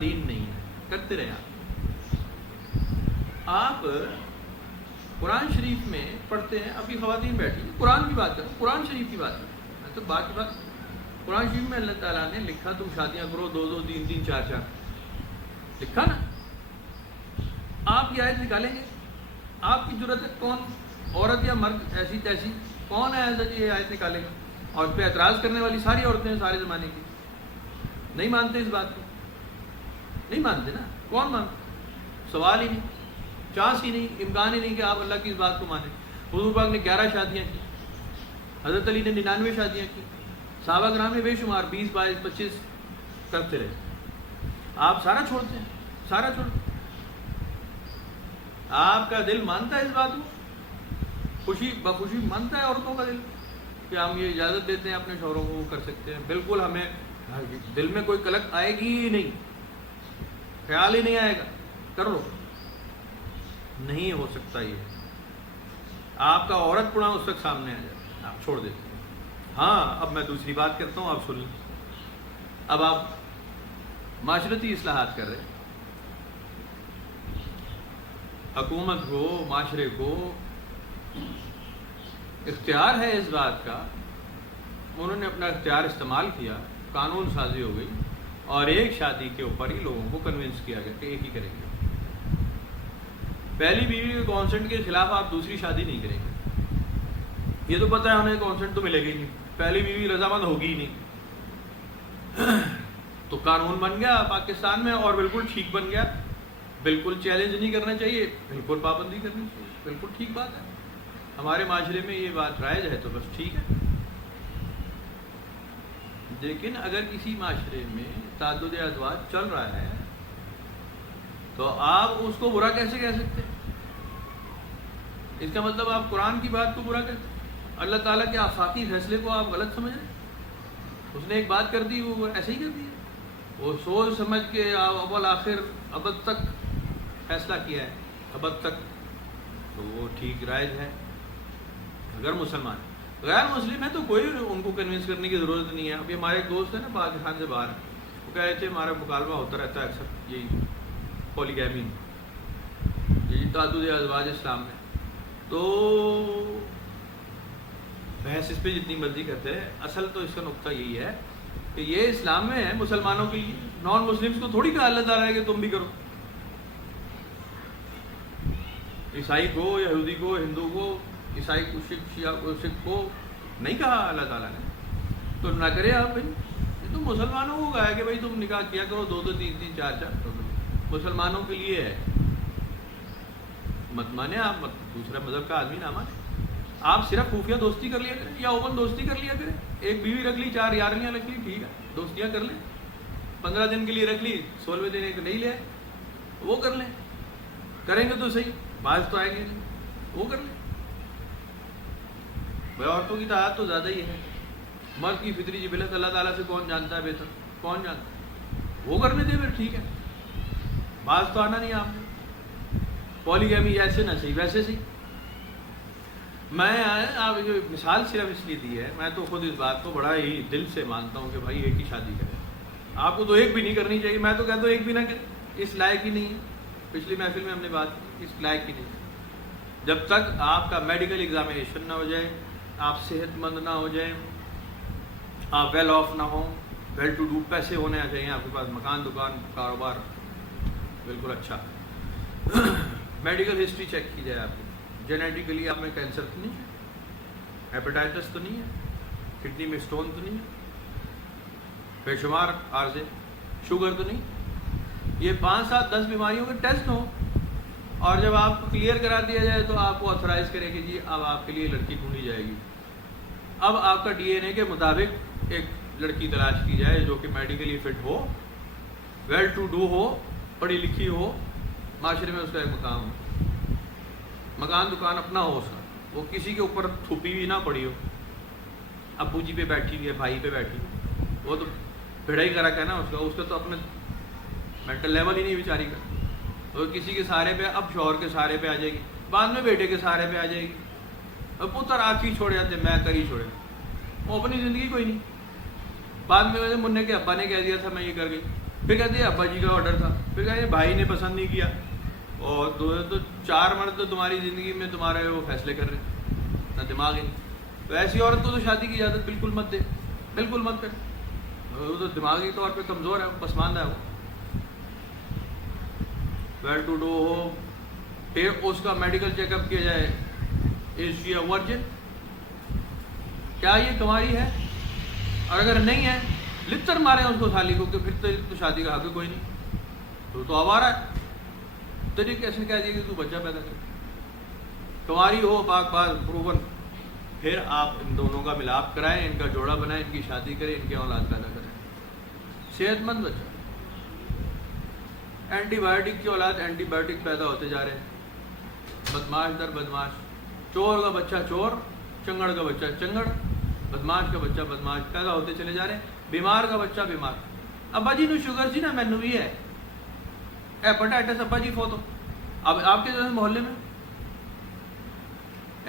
دین نہیں ہے، کرتے رہے آپ قرآن شریف میں پڑھتے ہیں. ابھی خواتین بیٹھی قرآن کی بات کریں، قرآن شریف کی بات کریں. میں تو بات قرآن شریف میں اللہ تعالیٰ نے لکھا تم شادیاں کرو 2 3 3 4 4 لکھا نا. آپ کی آیت نکالیں گے؟ آپ کی ضرورت ہے؟ کون عورت یا مرد ایسی تیسی کون ہے ایسا کہ یہ آیت نکالے گا؟ اور پہ اعتراض کرنے والی ساری عورتیں ہیں سارے زمانے کی. نہیں مانتے اس بات کو؟ نہیں مانتے نا. کون مانتے؟ سوال ہی نہیں، چانس ہی نہیں، امکان ہی نہیں کہ آپ اللہ کی اس بات کو مانیں. حضور پاک نے 11 شادیاں کی، حضرت علی نے 99 شادیاں کی، صحابہ کرام نے بے شمار 20 22 25 کرتے رہے. آپ سارا چھوڑتے ہیں، سارا چھوڑتے ہیں. آپ کا دل مانتا ہے اس بات کو؟ خوشی بخوشی مانتا ہے عورتوں کا دل کہ ہم یہ اجازت دیتے ہیں اپنے شوہروں کو وہ کر سکتے ہیں؟ بالکل ہمیں دل میں کوئی کلک آئے گی ہی نہیں، خیال ہی نہیں آئے گا کر لو. نہیں ہو سکتا یہ. آپ کا عورت پڑا اس وقت سامنے آ جائے آپ چھوڑ دیتے ہیں. ہاں اب میں دوسری بات کرتا ہوں، آپ سن لیں. اب آپ معاشرتی اصلاحات کر رہے ہیں، حکومت کو معاشرے کو اختیار ہے اس بات کا، انہوں نے اپنا اختیار استعمال کیا، قانون سازی ہو گئی اور ایک شادی کے اوپر ہی لوگوں کو کنونس کیا گیا کہ ایک ہی کریں گے. پہلی بیوی کے کانسنٹ کے خلاف آپ دوسری شادی نہیں کریں گے. یہ تو پتہ ہے ہمیں کانسنٹ تو ملے گا ہی نہیں، پہلی بیوی رضامند ہوگی ہی نہیں. تو قانون بن گیا پاکستان میں اور بالکل ٹھیک بن گیا. بالکل چیلنج نہیں کرنا چاہیے، بالکل پابندی کرنی چاہیے، بالکل ٹھیک بات ہے. ہمارے معاشرے میں یہ بات رائج ہے تو بس ٹھیک ہے. لیکن اگر کسی معاشرے میں تعدد ازواج چل رہا ہے تو آپ اس کو برا کیسے کہہ سکتے ہیں؟ اس کا مطلب آپ قرآن کی بات کو برا کہتے ہیں، اللہ تعالیٰ کے آفاقی فیصلے کو آپ غلط سمجھ رہے ہیں. اس نے ایک بات کر دی وہ ایسے ہی کر دی ہے. وہ سوچ سمجھ کے اول آخر ابد تک فیصلہ کیا ہے، ابد تک، تو وہ ٹھیک رائج ہے. اگر مسلمان غیر مسلم ہے تو کوئی ان کو کنونس کرنے کی ضرورت نہیں ہے. ابھی ہمارے ایک دوست ہیں نا پاکستان سے باہر، وہ کہہ رہے تھے ہمارا مکالمہ ہوتا رہتا ہے اکثر یہی پولیگیمی، یہی تعدد ازواج اسلام میں. تو بحث اس پہ جتنی مرضی کرتے ہیں، اصل تو اس کا نقطہ یہی ہے کہ یہ اسلام میں ہے مسلمانوں کے لیے. نان مسلمس کو تھوڑی کہا اللہ تعالیٰ ہے کہ تم بھی کرو. عیسائی کو، یہودی کو، ہندو کو، عیسائی کو، شیعہ کو، سکھ کو نہیں کہا اللہ تعالیٰ نے. تو نہ کرے آپ بھائی. یہ تو مسلمانوں کو کہا ہے کہ بھائی تم نکاح کیا کرو 2 2 3 3 4 4 مسلمانوں کے لیے ہے. مت مانے آپ، دوسرا مذہب کا آدمی نہ مانے. آپ صرف خفیہ دوستی کر لیا کریں یا اوپن دوستی کر لیا کریں. ایک بیوی رکھ لی، 4 یاریاں رکھ لی، ٹھیک ہے، دوستیاں کر لیں. 15 دن کے لیے رکھ لی، 16ویں دن ایک نہیں لے وہ کر لیں. کریں گے تو صحیح، بعض تو آئیں گے نہیں، وہ کر لیں. بھائی عورتوں کی تعداد تو زیادہ ہی ہے. مرد کی فطری جبلت اللہ تعالیٰ سے کون جانتا ہے بہتر؟ کون جانتا ہے؟ وہ کرنے دے پھر ٹھیک ہے. بعض تو آنا نہیں آپ نے. پولیگیمی ایسے نہ صحیح ویسے صحیح. میں آپ مثال صرف اس لیے دی ہے، میں تو خود اس بات کو بڑا ہی دل سے مانتا ہوں کہ بھائی ایک ہی شادی کریں. آپ کو تو ایک بھی نہیں کرنی چاہیے. میں تو کہتا ہوں ایک بھی نہ کریں، اس لائق ہی نہیں ہے. پچھلی محفل میں ہم نے بات کی، اس لائق ہی نہیں ہے. جب تک آپ کا میڈیکل ایگزامینیشن نہ ہو جائے، آپ صحت مند نہ ہو جائیں، آپ ویل آف نہ ہوں، ویل ٹو ڈو، پیسے ہونے چاہیے آپ کے پاس، مکان دکان کاروبار بالکل اچھا، میڈیکل ہسٹری چیک کی جائے آپ کی، جینیٹیکلی آپ میں کینسر تو نہیں ہے، ہیپیٹائٹس تو نہیں ہے، کڈنی میں اسٹون تو نہیں ہے، بے شمار عارضے، شوگر تو نہیں. یہ 5 7 10 بیماریوں کے ٹیسٹ ہوں اور جب آپ کو کلیئر کرا دیا جائے تو آپ کو آتھورائز کرے کہ جی اب آپ کے لیے لڑکی ڈھونڈی جائے گی. اب آپ کا ڈی این اے کے مطابق ایک لڑکی تلاش کی جائے جو کہ میڈیکلی فٹ ہو، ویل ٹو ڈو ہو، پڑھی لکھی ہو، معاشرے میں اس کا ایک مقام ہو، مکان دکان اپنا ہو، اس کا وہ کسی کے اوپر تھوپی ہوئی نہ پڑی ہو، ابو جی پہ بیٹھی ہوئی ہے، بھائی پہ بیٹھی ہوئی، وہ تو بھڑائی کرا کہ نا اس کا تو اپنے مینٹل لیول ہی نہیں بیچاری کا. وہ کسی کے سہارے پہ، اب شوہر کے سہارے پہ آ جائے گی، بعد میں بیٹے کے سہارے پہ آ جائے گی. اب پتر آپ ہی چھوڑ جاتے، میں کر ہی چھوڑے، وہ اپنی زندگی کوئی نہیں. بعد میں منع کے ابا نے کہہ دیا تھا میں یہ کر گئی، پھر کہتے ہیں ابا جی کا آرڈر تھا، پھر کہتے ہیں بھائی نے پسند نہیں کیا، اور تو 4 مرد تو تمہاری زندگی میں تمہارے وہ فیصلے کر رہے ہیں، نہ دماغ ہی نہیں۔ تو ایسی عورت کو تو شادی کی اجازت بالکل مت دے، بالکل مت کر، وہ تو دماغی طور پہ کمزور ہے، پسماندہ ہے وہ، ویل ٹو ڈو ہو، پھر اس کا میڈیکل چیک اپ کیا جائے، از شی اے ورجن، کیا یہ کنواری ہے؟ اور اگر نہیں ہے لتر مارے اس کو سالی کو کہ پھر تو شادی کا حق کوئی نہیں، تو آوارہ ہے، تجھے کیسے کہہ دیا کہ تو بچہ پیدا کر، کنواری ہو پاک باز پروون، پھر آپ ان دونوں کا ملاپ کرائیں، ان کا جوڑا بنائیں، ان کی شادی کریں، ان کے اولاد پیدا کریں، صحت مند بچہ۔ اینٹی بایوٹک کی اولاد اینٹی بایوٹک پیدا ہوتے جا رہے ہیں، بدماش در بدماش، چور کا بچہ چور، چنگڑ کا بچہ چنگڑ، بدماش کا بچہ بدماش پیدا ہوتے چلے جا رہے ہیں، بیمار کا بچہ بیمار۔ ابا جی نو شوگر سی نا مینو بھی ہے، ہیپاٹائٹس ابا جی فوتو، اب آپ کے محلے میں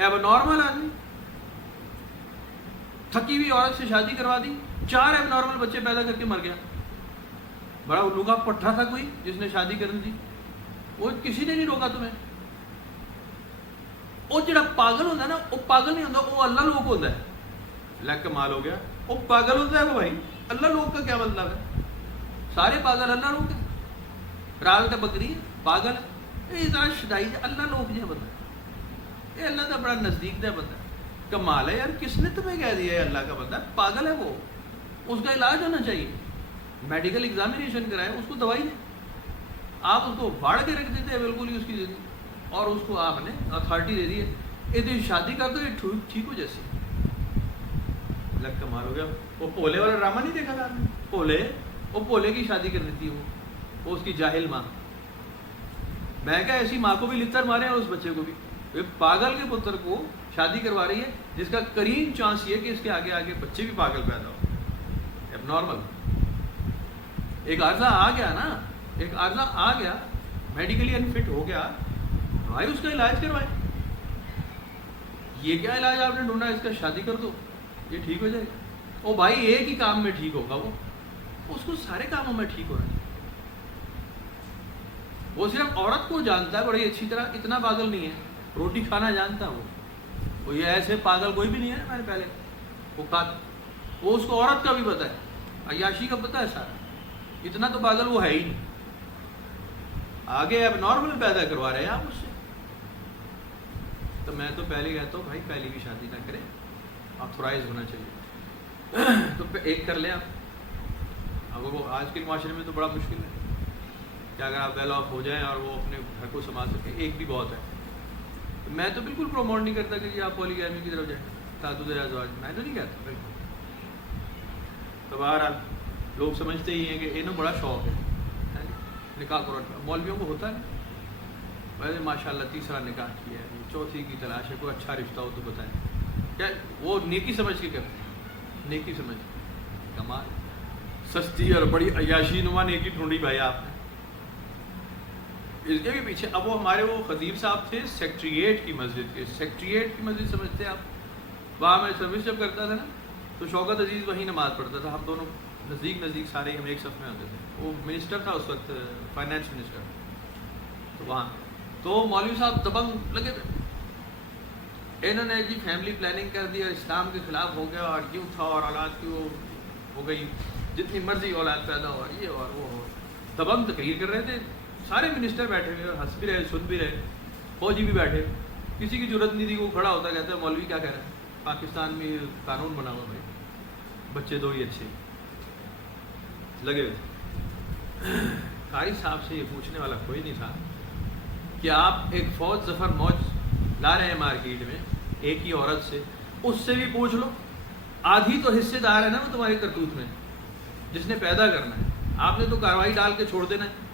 اب نارمل آدمی تھکی ہوئی عورت سے شادی کروا دی، 4 اب نارمل بچے پیدا کر کے مر گیا، بڑا الو کا پٹھا تھا کوئی جس نے شادی کرنی تھی، وہ کسی نے نہیں روکا تمہیں۔ وہ جڑا پاگل ہوتا ہے نا، وہ پاگل نہیں ہوتا، وہ اللہ لوگ ہوتا ہے، لگ کمال ہو گیا، وہ پاگل ہوتا ہے وہ بھائی، اللہ لوگ کا کیا مطلب ہے؟ سارے پاگل اللہ لوگ ہیں، رات کا بکری ہے پاگل ہے، یہ ذرا شدائی ہے، اللہ لوگ جو بندہ ہے، یہ اللہ کا بڑا نزدیک دا بندہ ہے، کمال ہے یار، کس نے تمہیں کہہ دیا ہے اللہ کا بندہ ہے؟ پاگل ہے وہ، اس کا علاج ہونا چاہیے، میڈیکل ایگزامینیشن کرائے، اس کو دوائی دیں، آپ اس کو پھاڑ کے رکھ دیتے ہیں بالکل ہی اس کی زندگی، اور اس کو آپ نے اتھارٹی دے دی ہے، یہ تو شادی کر دو، یہ ٹھیک ہو جیسے، لگ کمال ہو گیا۔ وہ پولے والا ڈرامہ نہیں دیکھا تھا آپ نے؟ پولے، وہ پولے کی شادی کرنی تھی، وہ اس کی جاہل ماں، میں کہا ایسی ماں کو بھی لتر مارے اور اس بچے کو بھی، پاگل کے پتر کو شادی کروا رہی ہے جس کا کریم چانس یہ کہ اس کے آگے آگے بچے بھی پاگل پیدا ہو، اب نارمل۔ ایک عارضہ آ گیا نا، ایک عارضہ آ گیا، میڈیکلی انفٹ ہو گیا بھائی، اس کا علاج کروائے۔ یہ کیا علاج آپ نے ڈھونڈا، اس کا شادی کر دو یہ ٹھیک ہو جائے گا، وہ بھائی ایک ہی کام میں ٹھیک ہوگا، وہ اس کو سارے کاموں میں ٹھیک ہو رہا ہے، وہ صرف عورت کو جانتا ہے بڑی اچھی طرح، اتنا پاگل نہیں ہے، روٹی کھانا جانتا ہے وہ یہ ایسے پاگل کوئی بھی نہیں ہے نا، میں نے پہلے وہ اس کو عورت کا بھی پتہ ہے، عیاشی کا پتہ ہے سارا، اتنا تو پاگل وہ ہے ہی نہیں، آگے اب نارمل پیدا کروا رہے ہیں آپ اس سے۔ تو میں تو پہلے کہتا ہوں بھائی پہلی بھی شادی نہ کریں، آتھورائز ہونا چاہیے، تو ایک کر لیں آپ، اب وہ آج کے معاشرے میں تو بڑا مشکل ہے کہ اگر آپ ویل آف ہو جائیں اور وہ اپنے گھر کو سنبھال سکیں، ایک بھی بہت ہے۔ میں تو بالکل پروموٹ نہیں کرتا کہ آپ پولی گیمی کی طرف جائیں، تعدد ازواج، میں تو نہیں کہتا بالکل۔ تو بہرحال لوگ سمجھتے ہی ہیں کہ انہوں بڑا شوق ہے نکاح قرآن، مولویوں کو ہوتا ہے، ویسے ماشاء اللہ تیسرا نکاح کیا ہے، چوتھی کی تلاش ہے، کوئی اچھا رشتہ ہو تو بتائیں، کیا وہ نیکی سمجھ کے کرتے ہیں، نیکی سمجھ کے، کمال سستی اور بڑی عیاشی نما نیکی ڈھونڈی بھائی آپ نے۔ اس کے بھی پیچھے اب وہ ہمارے وہ خطیب صاحب تھے سیکٹریٹ کی مسجد کے، سیکٹریٹ کی مسجد سمجھتے ہیں آپ، وہاں میں سروس جب کرتا تھا نا تو شوکت عزیز وہیں نماز پڑھتا تھا، ہم دونوں نزدیک سارے ہم ایک صف میں ہوتے تھے، وہ منسٹر تھا اس وقت، فائنانس منسٹر، تو وہاں تو مولوی صاحب دبنگ لگے تھے، انہوں نے جی فیملی پلاننگ کر دیا، اسلام کے خلاف ہو گیا، اور یوں تھا، اور اولاد کی وہ ہو گئی، جتنی مرضی اولاد پیدا ہو، اور یہ اور وہ ہو، دبنگ تقریر کر رہے تھے، سارے منسٹر بیٹھے ہوئے، ہنس بھی رہے، سن بھی رہے، فوجی بھی بیٹھے، کسی کی ضرورت نہیں تھی، وہ کھڑا ہوتا کہتا ہے مولوی کیا کہہ رہا ہے، پاکستان میں قانون بنا ہوا بھائی، بچے دو ہی اچھے لگے ہوئے۔ قاری صاحب سے یہ پوچھنے والا کوئی نہیں تھا کہ آپ ایک فوج ظفر موج لا رہے ہیں مارکیٹ میں ایک ہی عورت سے، اس سے بھی پوچھ لو، آدھی تو حصے دار ہے نا وہ تمہاری کرتوت میں، جس نے پیدا کرنا ہے، آپ نے تو کاروائی ڈال کے چھوڑ دینا ہے،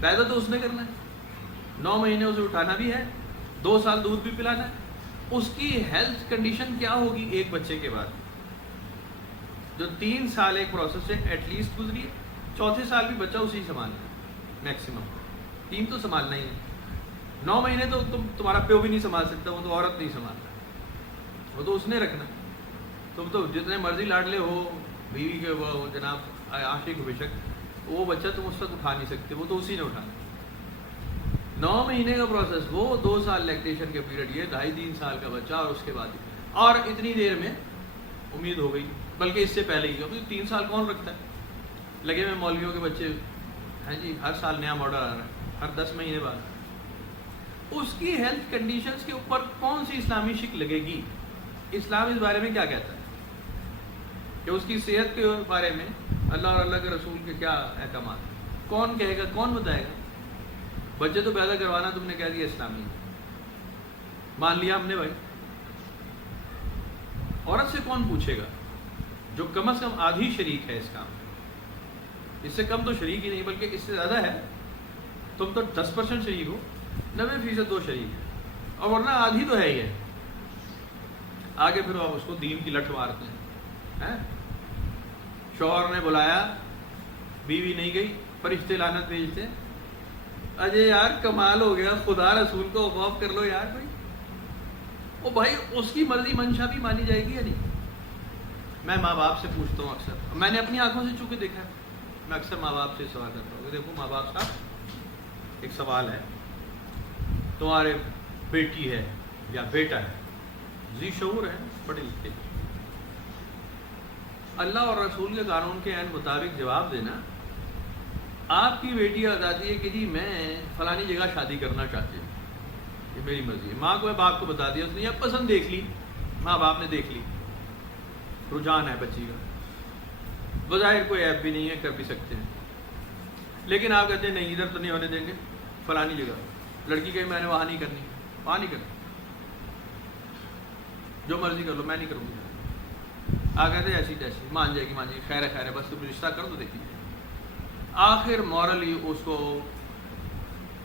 پیدا تو اس نے کرنا ہے، 9 مہینے اسے اٹھانا بھی ہے، 2 سال دودھ بھی پلانا ہے، اس کی ہیلتھ کنڈیشن کیا ہوگی ایک بچے کے بعد، جو 3 سال ایک پروسیس سے ایٹ لیسٹ گزری ہے، چوتھے سال بھی بچہ اسی سنبھالنا ہے میکسیمم، 3 تو سنبھالنا ہی ہے، 9 مہینے تو تمہارا پیو بھی نہیں سنبھال سکتا، وہ تو عورت نہیں سنبھالتا، وہ تو اس نے رکھنا، تم تو جتنے مرضی لاڈلے ہو بیوی کے وہ جناب عاشق بے شک، وہ بچہ تم اس تک اٹھا نہیں سکتے، وہ تو اسی نے اٹھانا. 9 مہینے کا پروسیس، وہ 2 سال لیکٹیشن کے پیریڈ، یہ 2.5-3 سال کا بچہ، اور اس کے بعد اور اتنی دیر میں امید ہو گئی، بلکہ اس سے پہلے ہی، کیونکہ 3 سال کون رکھتا ہے. لگے ہوئے مولویوں کے بچے ہیں جی، ہر سال نیا ماڈل آ رہا ہے، ہر 10 مہینے بعد. اس کی ہیلتھ کنڈیشنز کے اوپر کون سی اسلامی شک لگے گی؟ اسلام اس بارے میں کیا کہتا ہے کہ اس کی صحت کے بارے میں اللہ اور اللہ کے رسول کے کیا احکامات ہیں؟ کون کہے گا، کون بتائے گا؟ بچے تو پیدا کروانا تم نے کہہ دیا اسلامی ہے، مان لیا ہم نے بھائی. عورت سے کون پوچھے گا جو کم از کم آدھی شریک ہے اس کام میں؟ اس سے کم تو شریک ہی نہیں، بلکہ اس سے زیادہ ہے. تم تو 10% شریک ہو، 90% تو شریک ہے، اور ورنہ آدھی تو ہے ہی ہے. آگے پھر آپ اس کو دین کی لٹھ مارتے ہیں. شوہر نے بلایا، بیوی نہیں گئی، فرشتے لعنت بھیجتے. اجے یار کمال ہو گیا، خدا رسول کو خوف کر لو یار. بھائی او بھائی، اس کی مرضی منشا بھی مانی جائے گی یا نہیں؟ میں ماں باپ سے پوچھتا ہوں اکثر، میں نے اپنی آنکھوں سے چونکہ دیکھا ہے، میں اکثر ماں باپ سے سوال کرتا ہوں کہ دیکھو ماں باپ صاحب، ایک سوال ہے، تمہارے بیٹی ہے یا بیٹا ہے، ذی شعور ہے، پڑھے لکھے، اللہ اور رسول کے قانون کے عین مطابق جواب دینا. آپ کی بیٹی بتاتی ہے کہ جی میں فلانی جگہ شادی کرنا چاہتی ہوں، یہ میری مرضی ہے. ماں کو باپ کو بتا دیا، اس نے یہ پسند دیکھ لی، ماں باپ نے دیکھ لی، رجحان ہے بچی کا، بظاہر کوئی ایپ بھی نہیں ہے، کر بھی سکتے ہیں. لیکن آپ کہتے ہیں نہیں ادھر تو نہیں ہونے دیں گے، فلانی جگہ. لڑکی کہے میں نے وہاں نہیں کرنی، وہاں نہیں کرنی، جو مرضی کر لو، میں نہیں کروں گی. آپ کہتے ہیں ایسی تیسی، مان جائے گی، خیر ہے خیر ہے، بس تم رشتہ کر دو دیکھیے. آخر مورلی اس کو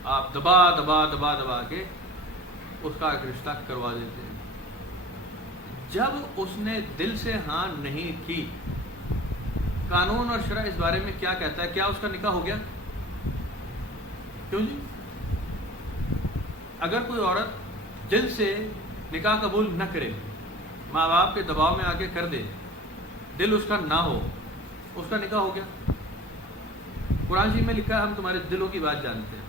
آپ دبا دبا دبا دبا کے اس کا ایک رشتہ کروا دیتے ہیں. جب اس نے دل سے ہاں نہیں کی، قانون اور شرع اس بارے میں کیا کہتا ہے؟ کیا اس کا نکاح ہو گیا؟ کیوں جی؟ اگر کوئی عورت دل سے نکاح قبول نہ کرے، ماں باپ کے دباؤ میں آ کے کر دے، دل اس کا نہ ہو، اس کا نکاح ہو گیا؟ قرآن شریف میں لکھا ہے ہم تمہارے دلوں کی بات جانتے ہیں.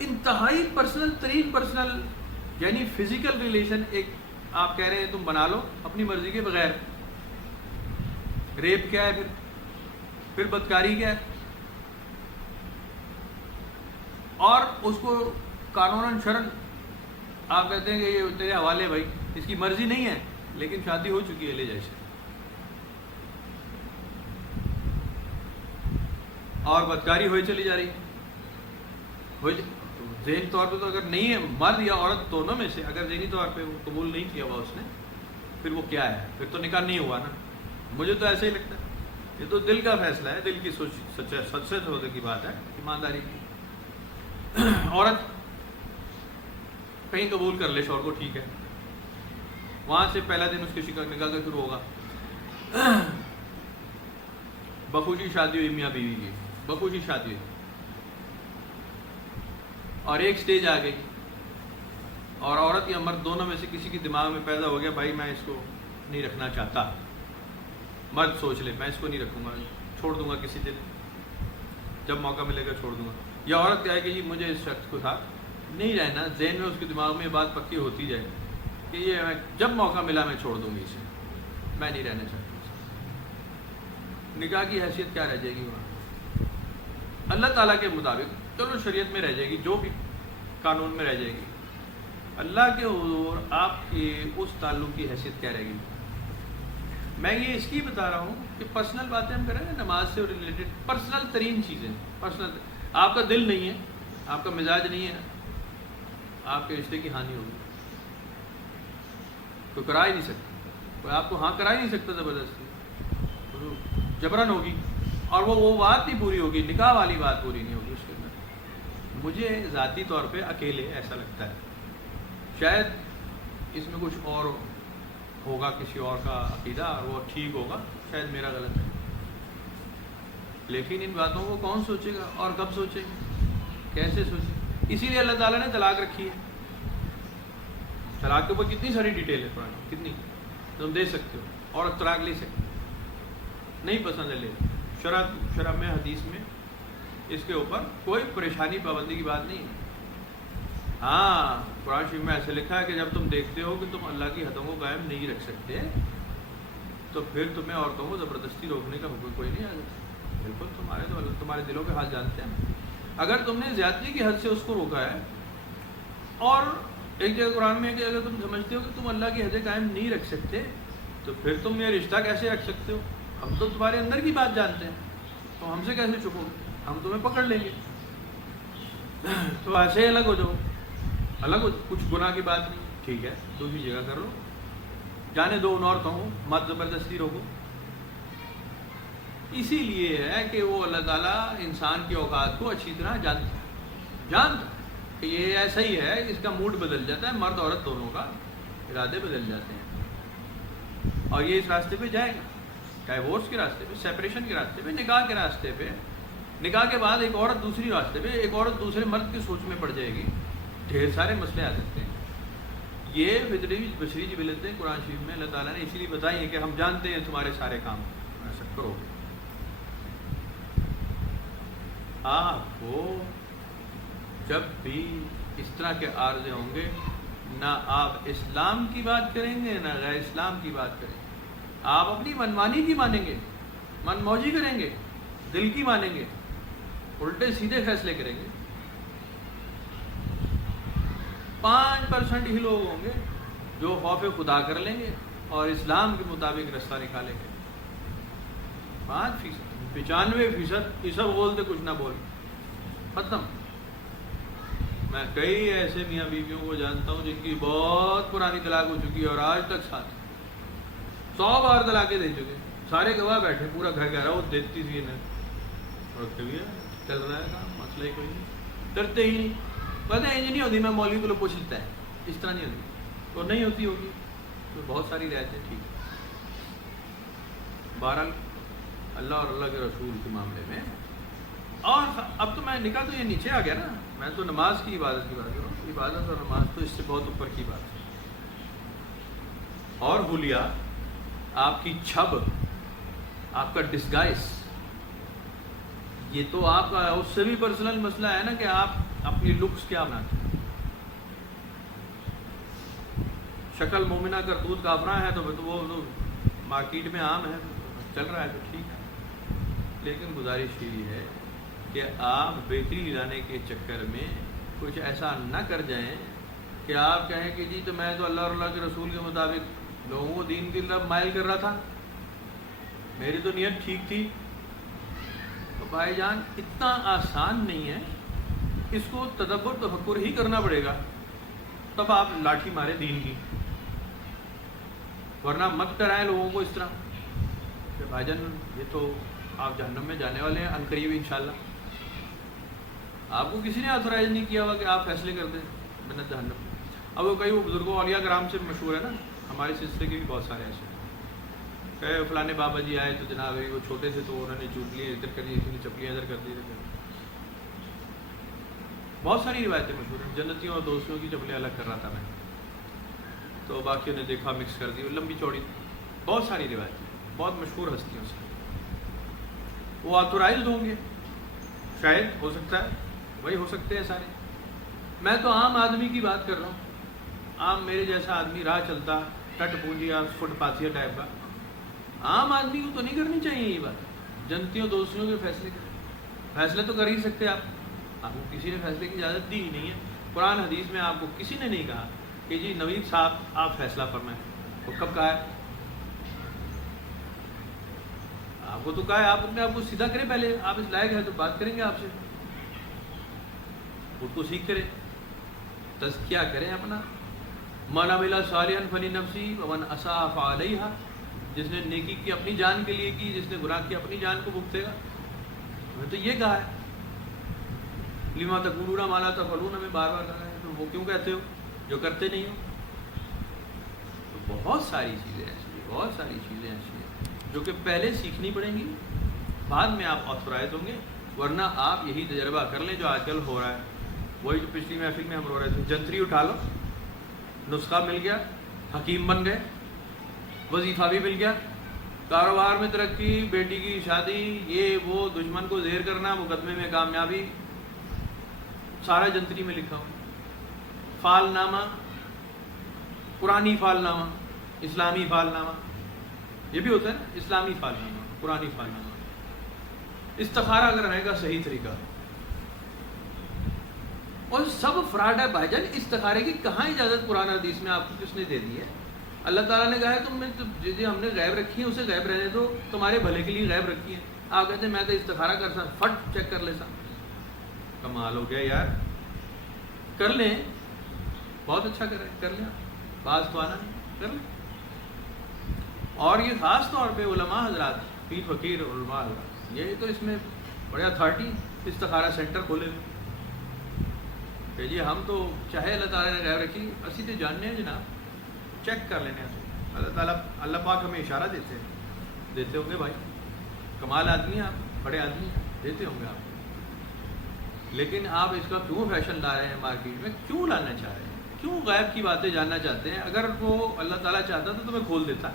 انتہائی پرسنل ترین پرسنل، یعنی فزیکل ریلیشن ایک آپ کہہ رہے ہیں تم بنا لو اپنی مرضی کے بغیر. ریپ کیا ہے پھر بدکاری کیا ہے؟ اور اس کو قانون شرن آپ کہتے ہیں کہ یہ تیرے حوالے بھائی، اس کی مرضی نہیں ہے لیکن شادی ہو چکی ہے لے جائے سے. اور بدکاری ہوئی چلی جا رہی ہے. ذہنی طور پہ تو اگر نہیں ہے، مرد یا عورت دونوں میں سے اگر ذہنی طور پہ وہ قبول نہیں کیا ہوا اس نے، پھر وہ کیا ہے؟ پھر تو نکاح نہیں ہوا نا. مجھے تو ایسے ہی لگتا ہے، یہ تو دل کا فیصلہ ہے، دل کی سچ ہونے کی بات ہے، ایمانداری کی. عورت کہیں قبول کر لے شوہر کو، ٹھیک ہے، وہاں سے پہلا دن اس کی نکاح کا شروع ہوگا. بخوشی شادی ہوئی میاں بیوی کی، بخوشی شادی ہوئی، اور ایک سٹیج آ گئی اور عورت یا مرد دونوں میں سے کسی کے دماغ میں پیدا ہو گیا بھائی میں اس کو نہیں رکھنا چاہتا. مرد سوچ لے میں اس کو نہیں رکھوں گا، چھوڑ دوں گا کسی دن، جب موقع ملے گا چھوڑ دوں گا. یا عورت کہے کہ جی مجھے اس شخص کو ساتھ نہیں رہنا، ذہن میں اس کے دماغ میں بات پکی ہوتی جائے کہ یہ میں جب موقع ملا میں چھوڑ دوں گی اسے، میں نہیں رہنا چاہتا. نکاح کی حیثیت کیا رہ جائے گی وہاں؟ اللہ تعالیٰ کے مطابق چلو شریعت میں رہ جائے گی، جو بھی قانون میں رہ جائے گی، اللہ کے حضور آپ کے اس تعلق کی حیثیت کیا رہے گی؟ میں یہ اس کی بتا رہا ہوں کہ پرسنل باتیں ہم کر رہے ہیں، نماز سے ریلیٹڈ پرسنل ترین چیزیں. پرسنل، آپ کا دل نہیں ہے، آپ کا مزاج نہیں ہے، آپ کے رشتے کی ہانی ہوگی. کوئی کرا ہی نہیں سکتا، کوئی آپ کو ہاں کرا ہی نہیں سکتا، زبردستی جبرن ہوگی، اور وہ بات نہیں پوری ہوگی، نکاح والی بات پوری نہیں ہوگی اس کے اندر. مجھے ذاتی طور پہ اکیلے ایسا لگتا ہے، شاید اس میں کچھ اور ہوگا، کسی اور کا عقیدہ اور وہ ٹھیک ہوگا، شاید میرا غلط ہے، لیکن ان باتوں کو کون سوچے گا اور کب سوچے گا، کیسے سوچے؟ اسی لیے اللہ تعالیٰ نے طلاق رکھی ہے. طلاق کے اوپر کتنی ساری ڈیٹیل ہے قرآن، کتنی تم دے سکتے ہو. اور طلاق لے سکتے نہیں پسند ہے لے، شرح میں حدیث میں اس کے اوپر کوئی پریشانی پابندی کی بات نہیں ہے. ہاں قرآن شریف میں ایسے لکھا ہے کہ جب تم دیکھتے ہو کہ تم اللہ کی حدوں کو قائم نہیں رکھ سکتے تو پھر تمہیں عورتوں کو زبردستی روکنے کا حکم کوئی نہیں آ جاتا. بالکل تمہارے دلوں کے حال جانتے ہیں. اگر تم نے زیادتی کی حد سے اس کو روکا ہے اور ایک جگہ قرآن میں کہ اگر تم سمجھتے ہو کہ تم اللہ کی حدیں قائم نہیں رکھ سکتے تو پھر تم یہ رشتہ کیسے رکھ سکتے ہو؟ ہم تو تمہارے اندر کی بات جانتے ہیں, تو ہم سے کیسے چھپو گے؟ ہم تمہیں پکڑ لیں گے. تو ایسے ہی الگ ہو جاؤ, الگ ہو, کچھ گناہ کی بات نہیں, ٹھیک ہے دوسری جگہ کر لو, جانے دو ان عورتوں کو, مت زبردستی روکو. اسی لیے ہے کہ وہ اللہ تعالیٰ انسان کی اوقات کو اچھی طرح جانتا کہ یہ ایسا ہی ہے, اس کا موڈ بدل جاتا ہے, مرد عورت دونوں کا ارادے بدل جاتے ہیں اور یہ اس راستے پہ جائے گا, ڈائیورس کے راستے پہ, سیپریشن کے راستے پہ, نکاح کے راستے پہ. نکاح کے بعد ایک عورت دوسری راستے پہ, ایک عورت دوسرے مرد کی سوچ میں پڑ جائے گی, ڈھیر سارے مسئلے آ سکتے ہیں. یہ فطری بشری جبلتیں قرآن شریف میں اللہ تعالیٰ نے اسی لیے بتائی ہیں کہ ہم جانتے ہیں تمہارے سارے کام ایسا کرو گے. آپ کو جب بھی اس طرح کے عارضے ہوں گے, نہ آپ اسلام کی بات کریں گے نہ غیر اسلام کی بات کریں گے. آپ اپنی منمانی کی مانیں گے, من موجی کریں گے, دل کی مانیں گے, الٹے سیدھے فیصلے کریں گے. 5% ہی لوگ ہوں گے جو خوف خدا کر لیں گے اور اسلام کے مطابق رستہ نکالیں گے. 5%, 95% یہ سب بولتے کچھ نہ بول, ختم. میں کئی ایسے میاں بیویوں کو جانتا ہوں جن کی بہت پرانی طلاق ہو چکی ہے اور آج تک ساتھ 100 بار طلاقیں دے چکے, سارے گواہ بیٹھے, پورا گھر کہہ رہا وہ دیتی تھی انہیں, اور کبھی چل رہا ہے کام, مسئلہ ہی کوئی نہیں, ڈرتے ہی نہیں. پتہ ہے یہ نہیں ہوتی, میں مولوی کو لوگ پوچھتا ہے, اس طرح نہیں ہوتی, تو نہیں ہوتی ہوگی تو بہت ساری رعایتیں ٹھیک ہے. بہرحال اللہ اور اللہ کے رسول کے معاملے میں. اور اب تو میں نکاح تو یہ نیچے آ گیا نا, میں تو نماز کی عبادت کی بات کر رہا ہوں. عبادت اور نماز تو اس سے بہت اوپر کی بات ہے. اور حلیہ, آپ کی چھب, آپ کا ڈسگائز, یہ تو آپ کا اس سے بھی پرسنل مسئلہ ہے نا کہ آپ اپنی لکس کیا بناتے ہیں. شکل مومنہ کرتوت کافرہ ہے تو وہ مارکیٹ میں عام ہے, چل رہا ہے تو ٹھیک ہے. لیکن گزارش یہ ہے کہ آپ بہتری لانے کے چکر میں کچھ ایسا نہ کر جائیں کہ آپ کہیں کہ جی تو میں تو اللہ اور اللہ کے رسول کے مطابق لوگوں کو دین کی طرف مائل کر رہا تھا, میری تو نیت ٹھیک تھی. تو بھائی جان اتنا آسان نہیں ہے, اس کو تدبر تفکر ہی کرنا پڑے گا, تب آپ لاٹھی مارے دین کی. ورنہ مت ڈرائیں لوگوں کو اس طرح کہ بھائی جان یہ تو آپ جہنم میں جانے والے ہیں عنقریب انشاءاللہ. آپ کو کسی نے آتھورائز نہیں کیا ہوا کہ آپ فیصلے کر دیں بنا جہنم. اب وہ کئی وہ بزرگوں اولیاء کرام سے مشہور ہے نا, ہمارے سلسلے کے بھی بہت سارے ایسے ہیں کہ فلانے بابا جی آئے تو جناب وہ چھوٹے تھے تو انہوں نے چوٹ لیے ادھر کر دی, اتنی چپلیاں ادھر کر دی. بہت ساری روایتیں مشہور ہیں. جنتیوں اور دوستوں کی چپلیاں الگ کر رہا تھا میں, تو باقیوں نے دیکھا مکس کر دی, وہ لمبی چوڑی. بہت ساری روایتیں بہت مشہور ہستیوں سے. وہ آتھورائزڈ ہوں گے شاید, ہو سکتا ہے وہی ہو سکتے ہیں سارے. میں تو عام آدمی کی بات کر رہا ہوں, عام میرے جیسا آدمی راہ چلتا ٹٹ پونجیا فٹ پاتھیا ٹائپ کا عام آدمی کو تو نہیں کرنی چاہیے یہ بات. جنتیوں دوستیوں کے فیصلے فیصلے تو کر ہی سکتے آپ کو کسی نے فیصلے کی اجازت دی ہی نہیں ہے. قرآن حدیث میں آپ کو کسی نے نہیں کہا کہ جی نوید صاحب آپ فیصلہ فرمائیں. وہ کب کہا ہے؟ آپ کو تو کہا ہے آپ اپنے آپ کو سیدھا کریں, پہلے آپ اس لائق ہیں تو بات کریں گے آپ سے, خود کو سیکھ کریں, تزکیہ کریں اپنا. من عمل صالحا فلنفسہ ومن اساء فعلیہا, جس نے نیکی کی اپنی جان کے لیے کی, جس نے گناہ کی اپنی جان کو بھگتے گا. ہمیں تو یہ کہا ہے لما تقولون ما لا تفعلون, ہمیں بار بار کہا ہے, تو وہ کیوں کہتے ہو جو کرتے نہیں ہو. تو بہت ساری چیزیں ایسی ہیں, بہت ساری چیزیں ایسی ہیں جو کہ پہلے سیکھنی پڑیں گی, بعد میں آپ آتھورائز ہوں گے. ورنہ آپ یہی تجربہ کر لیں جو آج کل ہو رہا ہے, وہی جو پچھلی محفل میں ہم رو رہے تھے. جنتری اٹھا لو, نسخہ مل گیا, حکیم بن گئے, وظیفہ بھی مل گیا, کاروبار میں ترقی، بیٹی کی شادی، یہ وہ، دشمن کو زیر کرنا، مقدمے میں کامیابی، سارا جنتری میں لکھا ہوں. فال نامہ، قرآنی فال نامہ، اسلامی فال نامہ، یہ بھی ہوتا ہے نا، اسلامی فال نامہ، قرآنی فال نامہ. استخارہ کرنے کا صحیح طریقہ، اور سب فراڈ ہے بھائی جان. استخارے کی کہاں اجازت قرآن حدیث میں آپ کو کس نے دے دی ہے؟ اللہ تعالیٰ نے کہا ہے تم نے ہم نے غیب رکھی ہے اسے غیب رہنے دو، تمہارے بھلے کے لیے غیب رکھی ہے. آپ کہتے ہیں میں تو استخارہ کر سا، فٹ چیک کر لیتا. کمال ہو گیا یار. کر لیں، بہت اچھا کر لیں. بعض تو آنا نہیں، کر لیں. اور یہ خاص طور پہ علماء حضرات، پیر فقیر علماء حضرات، یہ تو اس میں بڑے اتھارٹی استخارہ سینٹر کھولے ہوئے کہ جی ہم تو چاہے اللہ تعالیٰ نے غیب رکھی، اسی تو جاننے ہیں جناب، چیک کر لینے ہیں. اللہ تعالیٰ اللہ پاک ہمیں اشارہ دیتے ہوں گے بھائی. کمال آدمی ہیں آپ، بڑے آدمی ہیں، دیتے ہوں گے آپ. لیکن آپ اس کا کیوں فیشن لا رہے ہیں مارکیٹ میں؟ کیوں لانا چاہ رہے ہیں؟ کیوں غیب کی باتیں جاننا چاہتے ہیں؟ اگر وہ اللہ تعالیٰ چاہتا تو تمہیں کھول دیتا،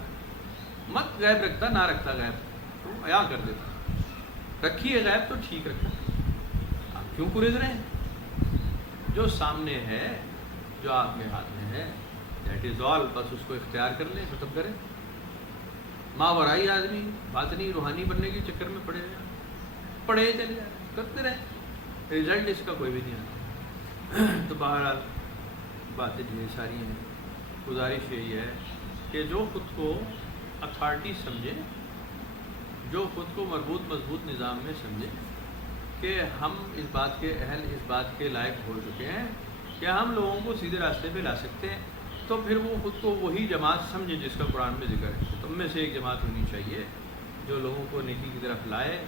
مت غیب رکھتا، نہ رکھتا غیب تو عیا کر دیتا. رکھی ہے غیب تو ٹھیک رکھتا. آپ کیوں قرض رہے ہیں؟ جو سامنے ہے، جو آپ کے ہاتھ میں ہے، دیٹ از آل. بس اس کو اختیار کر لیں، ختم کریں. ماورائی آدمی باطنی روحانی بننے کے چکر میں پڑے چلے جائیں، کرتے رہیں، رزلٹ اس کا کوئی بھی نہیں آتا. تو بہرحال باتیں ڈھیر ساری ہیں. گزارش یہی ہے کہ جو خود کو اتھارٹی سمجھے، جو خود کو مربوط مضبوط نظام میں سمجھے کہ ہم اس بات کے اہل، اس بات کے لائق ہو چکے ہیں کہ ہم لوگوں کو سیدھے راستے پہ لا سکتے ہیں، تو پھر وہ خود کو وہی جماعت سمجھے جس کا قرآن میں ذکر ہے. تم میں سے ایک جماعت ہونی چاہیے جو لوگوں کو نیکی کی طرف لائے،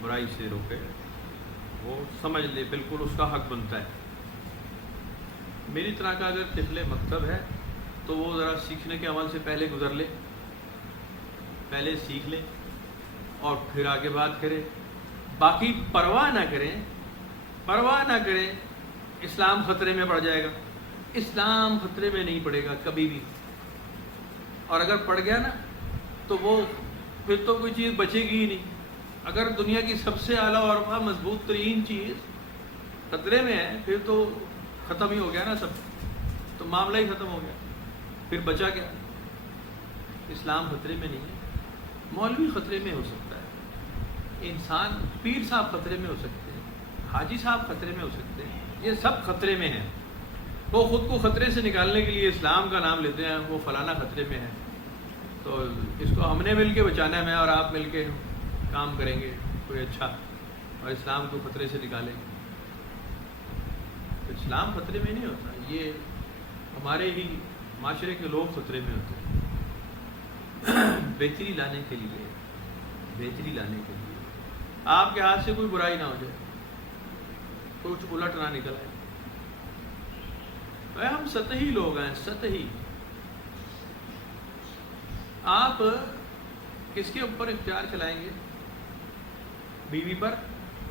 برائی سے روکے. وہ سمجھ لے، بالکل اس کا حق بنتا ہے. میری طرح کا اگر طفل مکتب ہے تو وہ ذرا سیکھنے کے عمل سے پہلے گزر لے، پہلے سیکھ لے اور پھر آگے بات کرے. باقی پرواہ نہ کریں. اسلام خطرے میں پڑ جائے گا. اسلام خطرے میں نہیں پڑے گا کبھی بھی. اور اگر پڑ گیا نا تو وہ پھر تو کوئی چیز بچے گی ہی نہیں. اگر دنیا کی سب سے اعلیٰ اور مضبوط ترین چیز خطرے میں ہے، پھر تو ختم ہی ہو گیا نا سب، تو معاملہ ہی ختم ہو گیا. پھر بچا کیا؟ اسلام خطرے میں نہیں ہے. مولوی خطرے میں ہو سکتا ہے، انسان، پیر صاحب خطرے میں ہو سکتے ہیں، حاجی صاحب خطرے میں ہو سکتے ہیں. یہ سب خطرے میں ہیں. وہ خود کو خطرے سے نکالنے کے لیے اسلام کا نام لیتے ہیں، وہ فلانا خطرے میں ہے، تو اس کو ہم نے مل کے بچانا ہے. میں اور آپ مل کے کام کریں گے کوئی اچھا، اور اسلام کو خطرے سے نکالیں گے. اسلام خطرے میں نہیں ہوتا، یہ ہمارے ہی معاشرے کے لوگ خطرے میں ہوتے ہیں. بہتری لانے کے لیے آپ کے ہاتھ سے کوئی برائی نہ ہو جائے، کچھ الٹ نہ نکل آئے. ہم سطحی لوگ ہیں، سطحی. آپ کس کے اوپر اختیار چلائیں گے؟ بیوی پر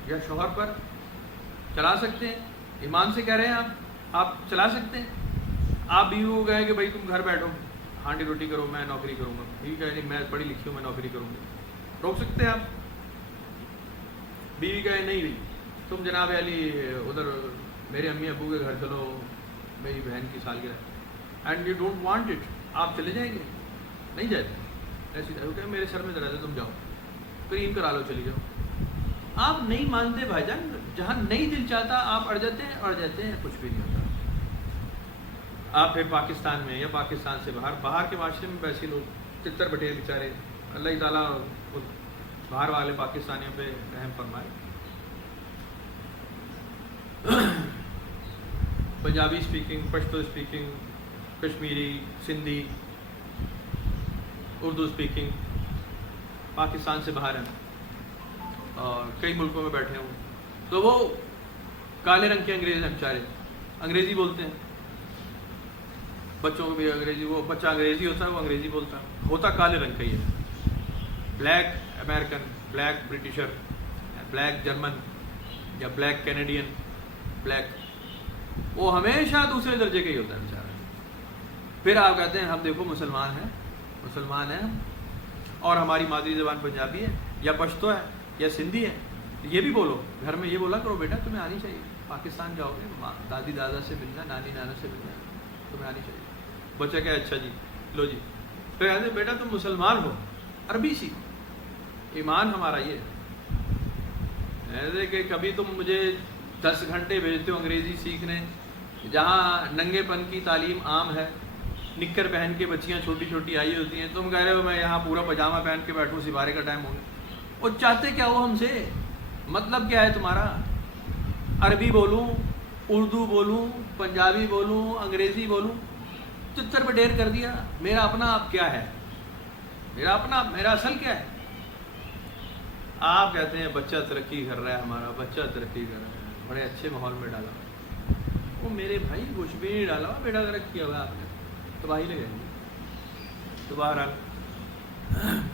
یا شوہر پر چلا سکتے ہیں. ایمان سے کہہ رہے ہیں آپ چلا سکتے ہیں. آپ بیوی کو کہیں کہ بھائی تم گھر بیٹھو، ہانڈی روٹی کرو، میں نوکری کروں گا. بیوی کہے نہیں میں پڑھی لکھی ہوں، میں نوکری کروں گی. روک سکتے ہیں آپ؟ بیوی کہے نہیں تم جناب علی ادھر میرے امی ابو کے گھر چلو، میری بہن کی سالگرہ، and you don't want it, آپ چلے جائیں گے؟ نہیں جاتے. ایسی کہ میرے سر میں درد ہے، تم جاؤ کریم کرا لو، چلی جاؤ. آپ نہیں مانتے بھائی جان. جہاں نہیں دل چاہتا آپ اڑ جاتے ہیں، کچھ بھی نہیں ہوتا. آپ پھر پاکستان میں یا پاکستان سے باہر کے معاشرے میں ویسے لوگ تتر بٹے بیچارے. اللہ تعالیٰ باہر والے پاکستانیوں پہ رحم فرمائے. Punjabi speaking, Pashto speaking, Kashmiri, Sindhi, Urdu speaking Pakistan سے باہر ہیں اور کئی ملکوں میں بیٹھے ہوں، تو وہ کالے رنگ کے انگریز ہیں بیچارے، انگریزی بولتے ہیں. بچوں کو بھی انگریزی، وہ بچہ انگریزی ہوتا ہے، وہ انگریزی بولتا ہے، ہوتا کالے رنگ کا ہی ہے. Black American, black Britisher, black German یا بلیک کینیڈین، بلیک، وہ ہمیشہ دوسرے درجے کا ہی ہوتا ہے بیچارہ. پھر آپ کہتے ہیں ہم دیکھو مسلمان ہیں ہم. اور ہماری مادری زبان پنجابی ہے یا پشتو ہے یا سندھی ہے، یہ بھی بولو، گھر میں یہ بولا کرو بیٹا تمہیں آنی چاہیے، پاکستان جاؤ گے دادی دادا سے ملنا، نانی نانا سے ملنا، تمہیں آنی چاہیے۔ بچہ کہے اچھا جی لو جی، پھر کہتے بیٹا تم مسلمان ہو عربی سیکھو، ایمان ہمارا یہ ہے۔ ایسے کہ کبھی تم مجھے 10 گھنٹے بھیجتے ہو انگریزی سیکھنے، جہاں ننگے پن کی تعلیم عام ہے، نکر پہن کے بچیاں چھوٹی چھوٹی آئی ہوتی ہیں، تم کہہ رہے ہو میں یہاں پورا پاجامہ پہن کے بیٹھوں، سپارے کا ٹائم ہو گیا۔ وہ چاہتے کیا ہو ہم سے؟ مطلب کیا ہے تمہارا؟ عربی بولوں، اردو بولوں، پنجابی بولوں، انگریزی بولوں، چتر پہ ڈھیر کر دیا۔ میرا اپنا آپ کیا ہے؟ میرا اپنا آپ، میرا اصل کیا ہے؟ آپ کہتے ہیں بچہ ترقی کر رہا ہے، ہمارا بچہ ترقی کر رہا ہے، بڑے اچھے ماحول میں ڈالا ہوا۔ وہ میرے بھائی کچھ بھی نہیں ڈالا ہوا، بیٹا ترقی کیا ہوا آپ نے، تباہی لگائیں گے۔ تو بہرحال